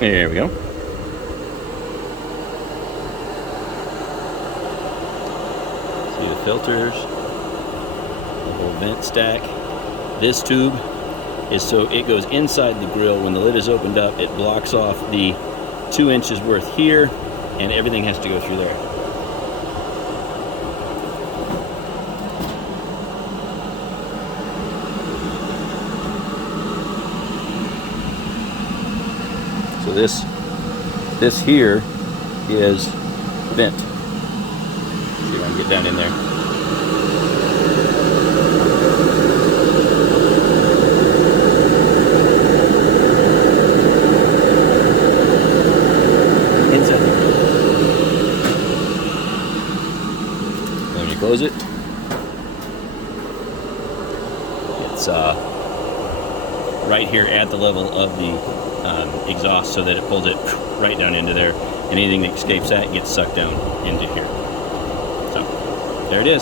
There we go. See the filters, the whole vent stack. This tube is so it goes inside the grill. When the lid is opened up, it blocks off the 2 inches worth here, and everything has to go through there. So this here is vent. See if I can get down in there. Inside the grill. When you close it, it's right here at the level of the exhaust, so that it pulls it right down into there, and anything that escapes that gets sucked down into here. So there it is.